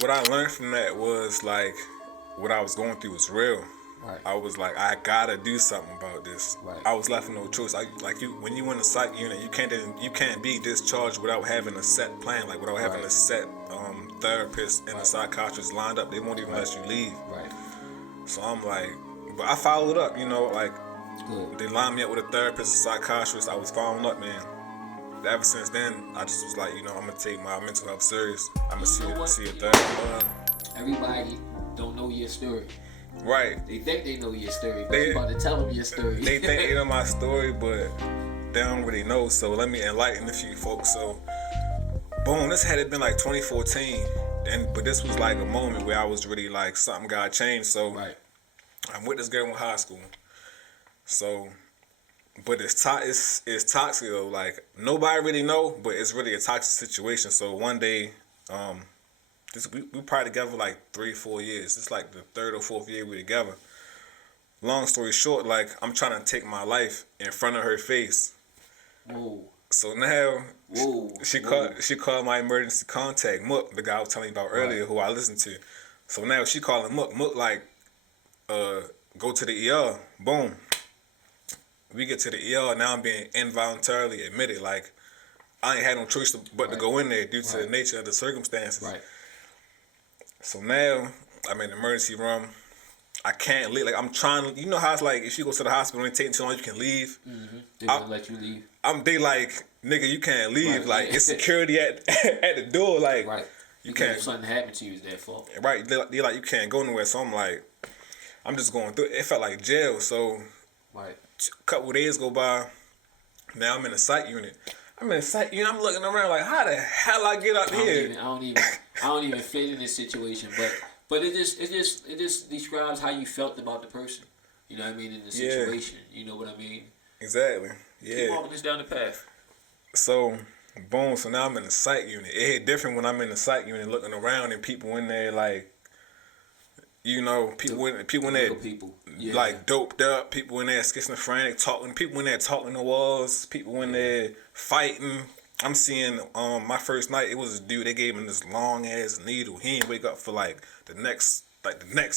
what I learned from that was like what I was going through was real. Right. I was like, I gotta do something about this. Right. I was left with no choice. Like you, when you in the psych unit, you can't be discharged without having a set plan, like without having Right. a set therapist and a Right. psychiatrist lined up. They won't even Right. let you leave. Right. So I'm like, but I followed up. Like Good. they lined me up with a therapist, a psychiatrist. I was following up, man. Ever since then, I just was like, I'm gonna take my mental health serious. I'm gonna You know what? see a therapist. Everybody don't know your story. Right. They think they know your story, but They- you about to tell them your story. They think they know my story, but they don't really know. So let me enlighten a few folks. So, boom, this had it been like 2014, but this was like a moment where I was really like something got changed. So Right. I'm with this girl in high school. So, but it's toxic though. Like nobody really know, but it's really a toxic situation. So one day, we probably together like 3-4 years. It's like the third or fourth year we together. Long story short, like I'm trying to take my life in front of her face. Whoa. So now Whoa. she Whoa. called my emergency contact, Mook, the guy I was telling you about earlier, Right. who I listened to. So now she calling Mook. Mook like, go to the ER. Boom. We get to the ER. Now I'm being involuntarily admitted. Like I ain't had no choice but to Right. go in there due to the Right. nature of the circumstances. Right. So now I'm in the emergency room. I can't leave. Like I'm trying. You know how it's like if you go to the hospital and it takes too long, you can leave. Mm-hmm. They won't let you leave. They like, nigga, you can't leave. Right. Like it's security at at the door. Like Right. you Because can't. if something happened to you, it's their fault. Right. They like you can't go nowhere. So I'm like, I'm just going through. It felt like jail. So Right. a couple days go by. Now I'm in a psych unit. I'm looking around like, how the hell I get up here? I don't even fit in this situation. But it just describes how you felt about the person. You know what I mean, in the Yeah. situation. You know what I mean? Exactly. Keep Yeah. walking this down the path. So, boom. So now I'm in the psych unit. It hit different when I'm in the psych unit looking around and people in there like, people in there Real people. Yeah. like doped up. People in there schizophrenic talking. People in there talking to walls. People in there fighting. I'm seeing my first night. It was a dude. They gave him this long ass needle. He didn't wake up for like the next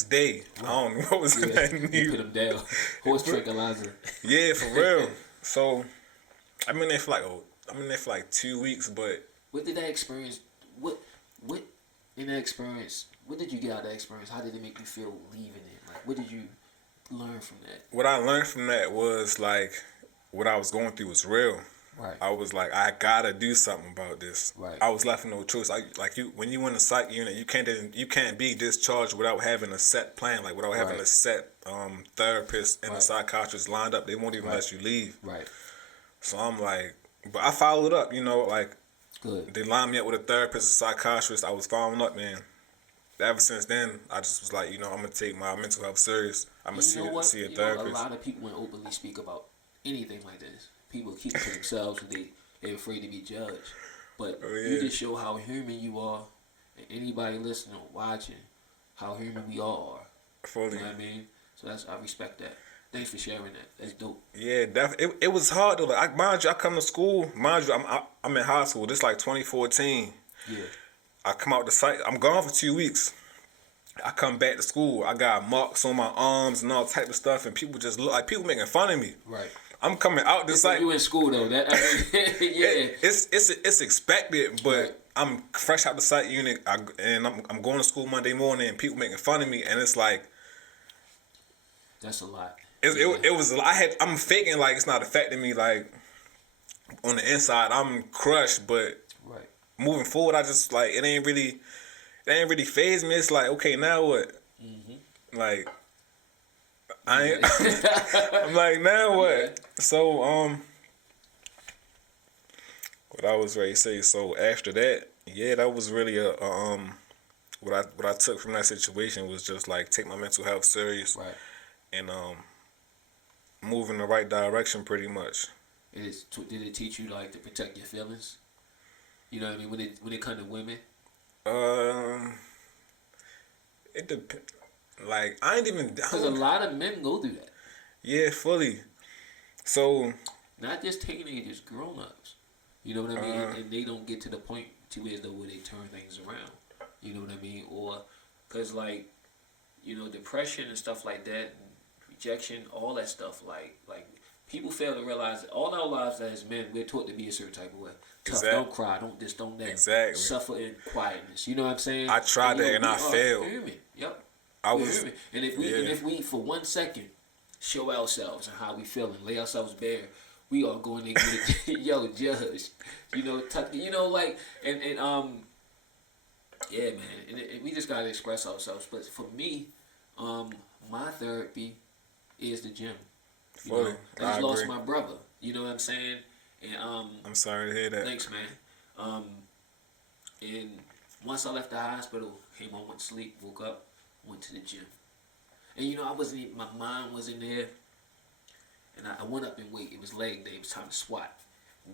day. I don't know what was in that You needle. put him down. Horse tranquilizer. Yeah, for real. So I'm in there for like 2 weeks, but What did that experience? What in that experience? What did you get out of that experience? How did it make you feel leaving it? Like, what did you learn from that? what I learned from that was like what I was going through was real. Right. I was like, I gotta do something about this. Right. I was left with no choice. When you in a psych unit, you can't be discharged without having a set plan, like without having Right. a set therapist and a Right. psychiatrist lined up. They won't even Right. let you leave. Right. So I'm like, but I followed up. Like Good. they lined me up with a therapist, a psychiatrist. I was following up, man. Ever since then, I just was like, I'm gonna take my mental health serious. I'm gonna You know what? see a A therapist. lot of people won't openly speak about anything like this. People keep it to themselves and they're afraid to be judged. But Oh, yeah. you just show how human you are, and anybody listening or watching, how human we all are. Fully. You know what I mean? So I respect that. Thanks for sharing that. That's dope. Yeah, definitely. It was hard though. Like, mind you, I come to school. Mind you, I'm in high school. This like 2014. Yeah. I come out the site. I'm gone for 2 weeks. I come back to school. I got marks on my arms and all type of stuff, and people just look like people making fun of me. Right. I'm coming out the site. You in school though? That yeah. It's expected, but Right. I'm fresh out the site unit. I'm going to school Monday morning, and people making fun of me, and it's like That's a lot. it was. I'm faking like it's not affecting me. Like on the inside, I'm crushed, but Right. moving forward, I just like it ain't really phase me. It's like, okay, now what? Like I ain't, I'm like, now what? Yeah. So what I was ready to say. So after that, yeah, that was really what I took from that situation was just like take my mental health serious Right. and move in the right direction pretty much. Did it teach you like to protect your feelings? You know what I mean? When it comes to women. Um, it depends. Like I ain't even. Because a lot of men go through that. Yeah, fully. So Not just teenagers, grown ups. You know what I mean? And they don't get to the point to as though where they turn things around. You know what I mean? Or because like, depression and stuff like that, rejection, all that stuff. Like people fail to realize that all our lives as men, we're taught to be a certain type of way. Tough, Exactly. don't cry, don't this, don't that. Exactly. Suffer in quietness. You know what I'm saying? I tried that and we I are failed. Human. Yep. I We're was, human. And if we for 1 second show ourselves and how we feel and lay ourselves bare, we are going to get judged. Like yeah, man. And we just gotta express ourselves. But for me, my therapy is the gym. Fully. I just lost agree. my brother. You know what I'm saying? And I'm sorry to hear that. thanks, man. And once I left the hospital, came home, went to sleep, woke up, went to the gym. And I wasn't even, my mind wasn't there. And I went up in weight. It was leg day. It was time to squat.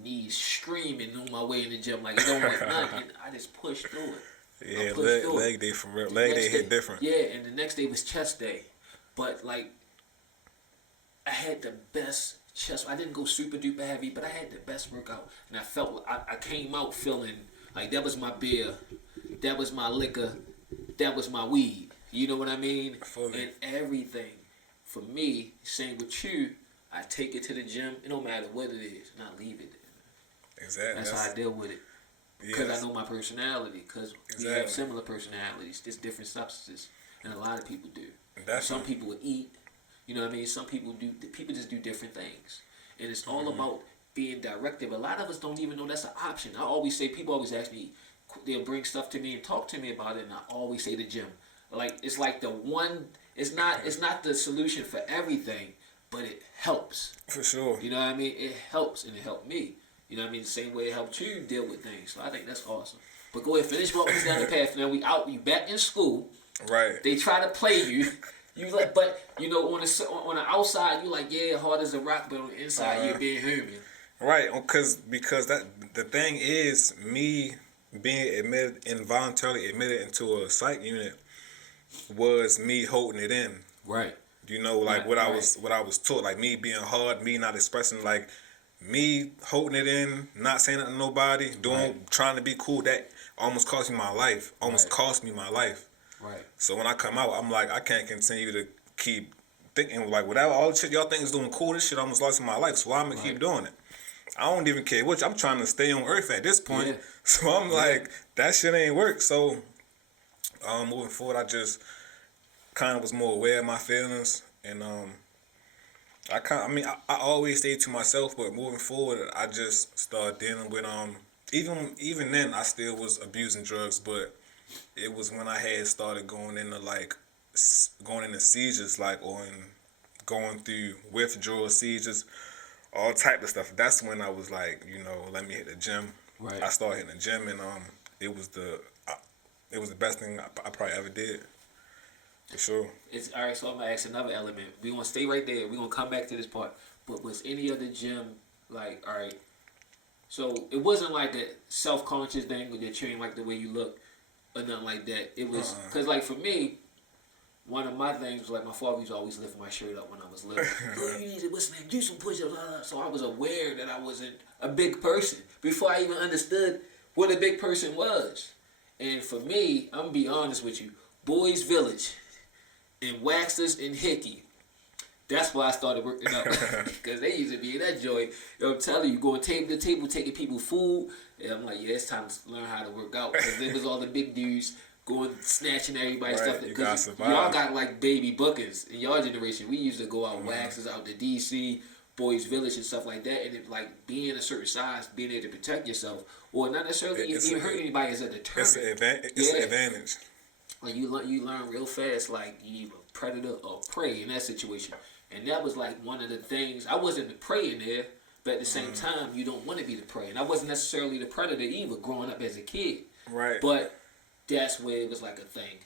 Knees screaming on my way in the gym like it don't want nothing. And I just pushed through it. Yeah, leg day for real. Leg day hit different. Yeah, and the next day was chest day. But like, I had the best chest. I didn't go super duper heavy, but I had the best workout. And I felt, I came out feeling like that was my beer. That was my liquor. That was my weed. You know what I mean? Fully. And everything. For me, same with you, I take it to the gym. It don't matter what it is, and I leave it there. Exactly. That's how I deal with it. Because Yes. I know my personality. Because we have similar personalities. Just different substances. And a lot of people do. Some people would eat. You know what I mean? Some people do. People just do different things. And it's all about being directive. A lot of us don't even know that's an option. I always say, people always ask me, they'll bring stuff to me and talk to me about it. And I always say the gym. Like, it's like the one, it's not the solution for everything, but it helps. For sure. You know what I mean? It helps, and it helped me. You know what I mean? The same way it helped you deal with things. So I think that's awesome. But go ahead, finish walking us down the path. Now you back in school. Right. They try to play you. You like, but on the outside you like, yeah, hard as a rock, but on the inside you're being human. Right, because that the thing is, me being involuntarily admitted into a psych unit was me holding it in. Right. Like what I was taught, like me being hard, me not expressing, like me holding it in, not saying it to nobody, trying to be cool. That almost cost me my life. Cost me my life. Right. So when I come out, I'm like, I can't continue to keep thinking like whatever all the shit y'all think is doing cool. This shit almost lost my life. So why I'm gonna keep doing it? I don't even care which. I'm trying to stay on earth at this point. Yeah. So I'm like, that shit ain't work. So moving forward, I just kind of was more aware of my feelings, and I always stayed to myself, but moving forward, I just started dealing with even then I still was abusing drugs, but it was when I had started going into seizures, like going through withdrawal seizures, all type of stuff. That's when I was like, let me hit the gym. Right. I started hitting the gym, and it was the best thing I probably ever did. For sure. It's all right. So I'm gonna ask another element. We gonna stay right there. We gonna come back to this part. But was any other gym like, all right? So it wasn't like that self-conscious thing that you ain't like the way you look or nothing like that. It was because like for me, one of my things was like my father used to always lift my shirt up when I was little. Oh, you need to do some push-ups. So I was aware that I wasn't a big person before I even understood what a big person was. And for me, I'm gonna be honest with you, Boys Village and Waxers and Hickey, that's why I started working out. Because they used to be in that joint. I'm telling you, going table to table, taking people food. And I'm like, yeah, it's time to learn how to work out. Because there was all the big dudes going, snatching everybody's stuff. Because y'all got like baby bookings in y'all generation. We used to go out, Waxers out to DC, Boys Village and stuff like that. And it, like being a certain size, being able to protect yourself, or not necessarily even hurt anybody is a deterrent. It's an advantage. Like you learn real fast, like you either predator or prey in that situation. And that was like one of the things. I wasn't the prey in there, but at the same time, you don't want to be the prey. And I wasn't necessarily the predator either, growing up as a kid. Right. But that's where it was like a thing.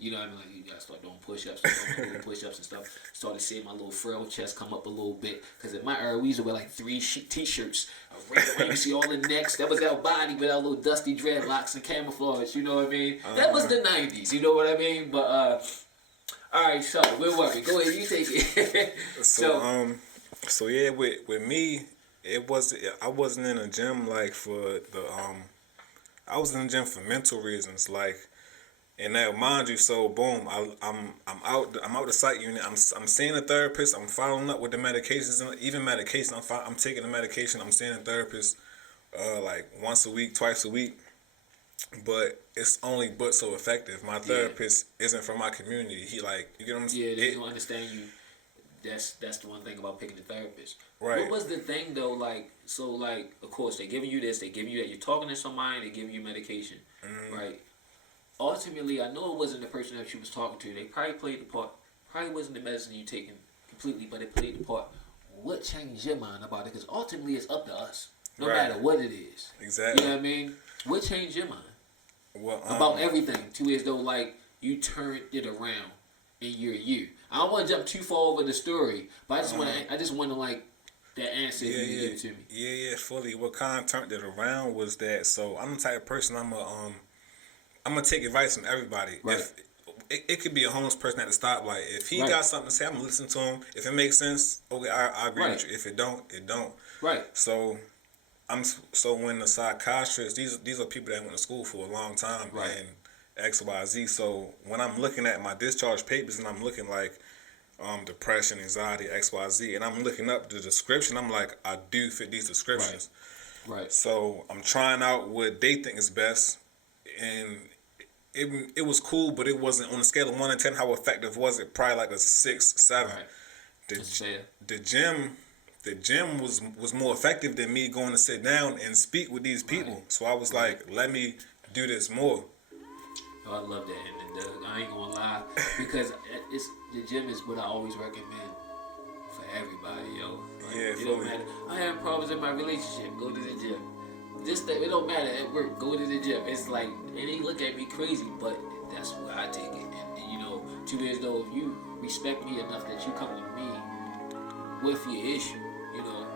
You know what I mean? Like you gotta start doing push-ups, and stuff. Started seeing my little frail chest come up a little bit. Because in my era, we used to wear like 3 t-shirts. You see all the necks. That was our body with our little dusty dreadlocks and camouflage. You know what I mean? That was the 90s. You know what I mean? But all right. So where were we? Go ahead. You take it. So yeah, with me, I wasn't in a gym like for the I was in the gym for mental reasons. Like And now, mind you, so boom, I'm out the psych unit. I'm seeing a therapist. I'm following up with the medications, and even medication. I'm taking the medication. I'm seeing a therapist, like once a week, twice a week. But it's only but so effective. My therapist isn't from my community. He like, you get what I'm saying? Yeah, they don't understand you. That's the one thing about picking a therapist. Right. What was the thing though? Like, so like, of course they giving you this, they giving you that. You're talking to somebody, they giving you medication, right? Ultimately, I know it wasn't the person that you was talking to. They probably played the part. Probably wasn't the medicine you taking completely, but it played the part. What changed your mind about it? Because ultimately, it's up to us, no Right. matter what it is. Exactly. You know what I mean? What changed your mind Well, about everything? To as though like you turned it around in your year. I don't want to jump too far over the story, but I just want to like that answer if you can give it to me. Yeah, fully. What kind of turned it around was that. So I'm the type of person. I'm gonna take advice from everybody. Right. If it could be a homeless person at the stoplight. If he got something to say, I'm gonna listen to him. If it makes sense, okay, I agree with you. If it don't, it don't. Right. So so when the psychiatrists, these are people that went to school for a long time, Right. and XYZ. So when I'm looking at my discharge papers and I'm looking like depression, anxiety, XYZ, and I'm looking up the description, I'm like, I do fit these descriptions. Right. So I'm trying out what they think is best, and it was cool, but it wasn't on a scale of 1 to 10. How effective was it? Probably like a 6, 7. Right. That's fair. The gym was more effective than me going to sit down and speak with these people. Right. So I was like, let me do this more. Oh, I love that, and Doug, I ain't gonna lie, because the gym is what I always recommend for everybody, yo. Like, Yeah, it don't matter. I have problems in my relationship. Go to the gym. It don't matter at work. Go to the gym. It's like, and they look at me crazy, but that's where I take it. And you know, to me as though if you respect me enough that you come to me with your issue, you know,